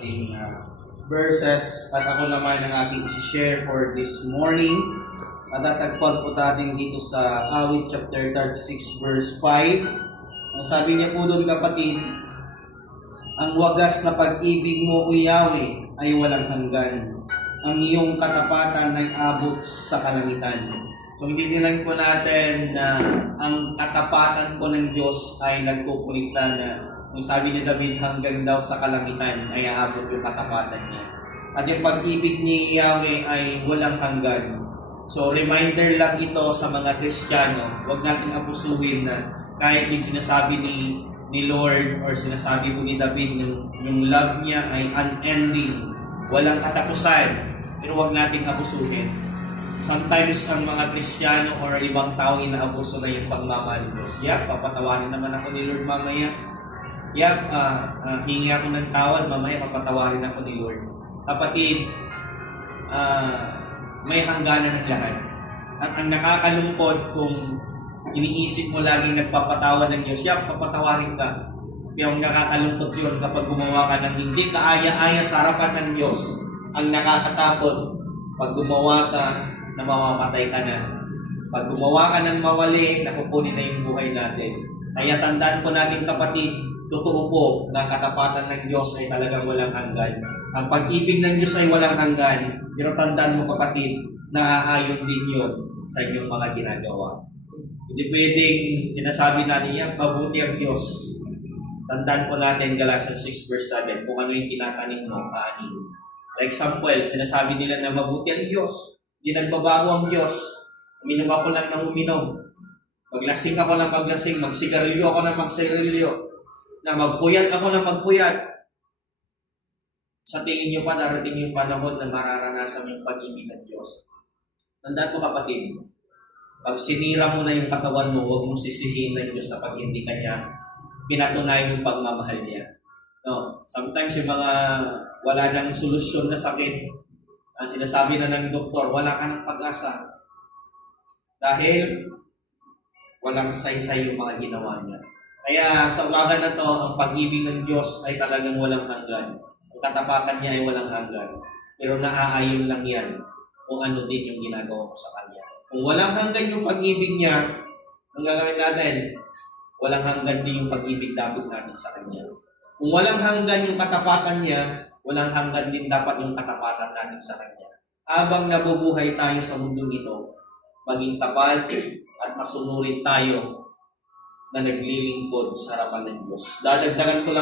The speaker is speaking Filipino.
ating verses at ako naman ang aking isi-share for this morning. Matatagpuan po natin dito sa Awit chapter 36 verse 5. Ang sabi niya po doon, kapatid, ang wagas na pag-ibig mo, O Yahweh, ay walang hanggan. Ang iyong katapatan ay abot sa kalangitan. So, maintindihan po natin na ang katapatan po ng Diyos ay nagkukulikta na kung sabi ni David, hanggang daw sa kalangitan ay aabot yung katapatan niya. At yung pag-ibig ni Yahweh ay walang hanggan. So, reminder lang ito sa mga Kristiyano, huwag natin abusuhin na kahit yung sinasabi ni Lord or sinasabi po ni David, yung love niya ay unending, walang katapusan, pero huwag natin abusuhin. Sometimes ang mga Kristiyano or ibang tao inaabuso na yung pagmamahal ng Diyos. Papatawarin naman ako ni Lord mamaya. Hingi ako ng tawad, mamaya papatawarin ako ni Lord. Kapatid, may hangganan ng lahat. At ang nakakalungkot kung iniisip mo laging nagpapatawad ng Diyos, papatawarin ka. Pero ang nakakalungkot yun kapag gumawa ka ng hindi kaaya-aya sa harapan ng Diyos. Ang nakakatakot, pag gumawa ka, na mamamatay ka na. Pag gumawa ka ng mawali, nakukunin na yung buhay natin. Kaya tandaan po natin, kapatid, totoo po na katapatan ng Diyos ay talagang walang hanggan. Ang pag-ibig ng Diyos ay walang hanggan. Pero tandaan mo, kapatid, naaayon din yun sa inyong mga ginagawa. Hindi pwedeng sinasabi natin yan, mabuti ang Diyos. Tandaan po natin Galatians 6 verse 7, kung ano yung tinatanim mo, aanin. For example, sinasabi nila na mabuti ang Diyos. Hindi nagbabago ang Diyos. Uminom ako lang ng uminom. Maglasing ako ng maglasing. Magsigarilyo ako ng magsigarilyo. Na magpuyat ako ng magpuyat. Sa tingin niyo pa, darating yung panahon na mararanasan yung pag-ibig ng Diyos. Tandaan mo, kapatid, pag sinira mo na yung katawan mo, huwag mong sisihin ng Diyos na pag hindi ka niya pinatunayan yung pagmamahal niya. No? Sometimes yung mga wala nang solusyon na sakit, ang sinasabi na ng doktor, wala ka ng pag-asa. Dahil walang saysay yung mga ginawa niya. Kaya sa umaga na to, ang pag-ibig ng Diyos ay talagang walang hanggan. Ang katapatan niya ay walang hanggan. Pero naaayon lang yan kung ano din yung ginagawa mo sa Kanya. Kung walang hanggan yung pag-ibig niya, ang gagawin natin, walang hanggan din yung pag-ibig dapat natin sa Kanya. Kung walang hanggan yung katapatan niya, walang hanggan din dapat yung katapatan natin sa Kanya. Habang nabubuhay tayo sa mundong ito, maging tapat at masunurin tayo na naglilingkod sa harapan ng Diyos. Dadagdagan ko lang